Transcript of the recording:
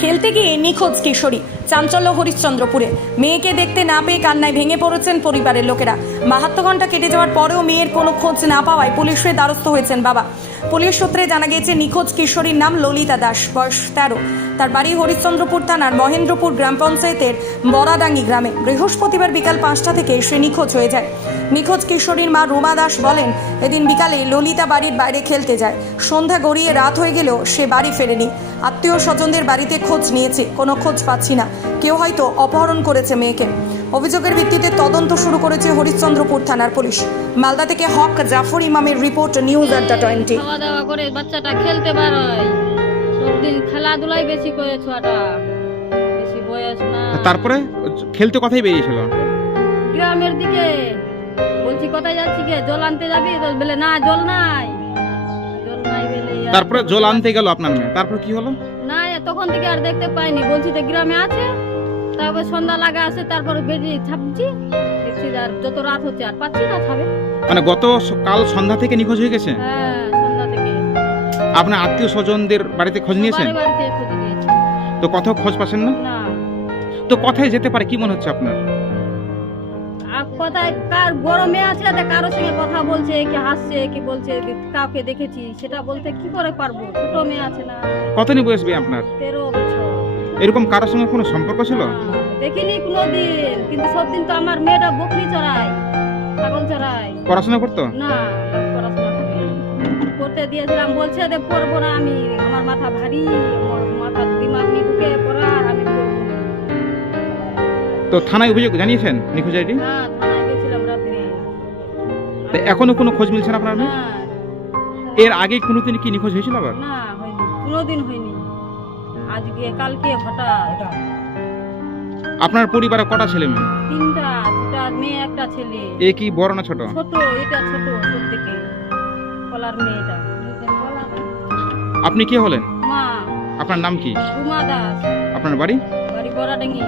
খেলতে গিয়ে নিখোঁজ কিশোরী, চাঞ্চল্য হরিশ্চন্দ্রপুরে। মেয়েকে দেখতে না পেয়ে কান্নায় ভেঙে পড়েছেন পরিবারের লোকেরা। বাহাত্তর ঘণ্টা কেটে যাওয়ার পরেও মেয়ের কোনো খোঁজ না পাওয়ায় পুলিশের দ্বারস্থ হয়েছেন বাবা। পুলিশ সূত্রে জানা গিয়েছে, নিখোঁজ কিশোরীর নাম ললিতা দাস, বয়স তেরো। তার বাড়ি হরিশ্চন্দ্রপুর থানার মহেন্দ্রপুর গ্রাম পঞ্চায়েতের বড়াডাঙ্গি গ্রামে। বৃহস্পতিবার বিকাল পাঁচটা থেকে সে নিখোঁজ হয়ে যায়। নিখোঁজ কিশোরীর মা রুমা দাস বলেন, এদিন বিকালে ললিতা বাড়ির বাইরে খেলতে যায়। সন্ধ্যা গড়িয়ে রাত হয়ে গেলেও সে বাড়ি ফেরেনি। আত্মীয় স্বজনদের বাড়িতে খোঁজ নিয়েছে কোনো খোঁজ পাচ্ছি না। কেউ হয়তো অপহরণ করেছে মেয়েকে। অভিযোগের ভিত্তিতে তদন্ত শুরু করেছে হরিশ্চন্দ্রপুর থানার পুলিশ। মালদা থেকে হক জাফর ইমামের রিপোর্ট নিউজ আড্ডা টোয়েন্টি। খাওয়া দাওয়া করে বাচ্চাটা খেলতে পারয় সবদিন খেলাধুলাই বেশি করে ছোয়াটা। বেশি বয়স না। তারপরে খেলতে কথাই বেরিয়েছিল? গ্রামের দিকে। বলছি কোথায় যাচ্ছি কে জল আনতে যাবি? বলে না জল নাই। তারপরে জল আনতে গেল আপনার মেয়ে। তারপর কি হলো? না তখন থেকে আর দেখতে পাইনি। বলছি তো গ্রামে আছে তারপর সন্ধ্যা লাগা আছে তারপর বেরিয়ে ছাপছি। দেখছি যে আর যত রাত হচ্ছে আর পাচ্ছি না ছাবে মানে গত কাল সন্ধ্যা থেকে নিখোঁজ হয়ে গেছে? হ্যাঁ সন্ধ্যা থেকে। আপনার আত্মীয় স্বজনদের বাড়িতে খোঁজ নিয়েছেন? বাড়িতে খোঁজ নিয়েছি। তো কোথাও খোঁজ পাচ্ছেন না? না। তো কোথায় যেতে পারে কি মনে হচ্ছে আপনার? কোথায় কার বড় মেয়ে আছে তা কারোর সঙ্গে কথা বলছে কি হাসছে কি বলছে কাউকে দেখেছি সেটা বলতে কি করে পারব? ছোট মেয়ে আছে না। কতনি বয়স বে আপনার? তেরো বছর। এরকম কারোর সঙ্গে কোনো সম্পর্ক ছিল? না, দেখিনি কোনোদিন কিন্তু সব দিন তো আমার মেয়েটা বকরি চড়ায় ছাগল চড়ায়। পড়াশোনা করতো? না পড়াশোনা করতে দিয়েছিলাম বলছে যে পড়ব না আমি আমার মাথা ভারী তো থানায় অভিযোগ জানিয়েছেন নিখোঁজ আইডি? হ্যাঁ থানায় গেছিলাম রাত্রে। তো এখনও কোনো খোঁজ মিলছে না আপনার মেয়ে? এর আগে কোনোদিন কি নিখোঁজ হয়েছিল আবার? না হয়নি। কোনোদিন হয়নি। আজকে কালকে হঠাৎ। আপনার পরিবারে কটা ছেলে মেয়ে? তিনটা দুটা মেয়ে একটা ছেলে। এ কি বড় না ছোট? ছোট এটা ছোট সব থেকে। কলার মেয়েটা। আপনি কে হলেন? মা। আপনার নাম কি? রুমা দাস। আপনার বাড়ি? বাড়ি বড়াডাঙ্গি।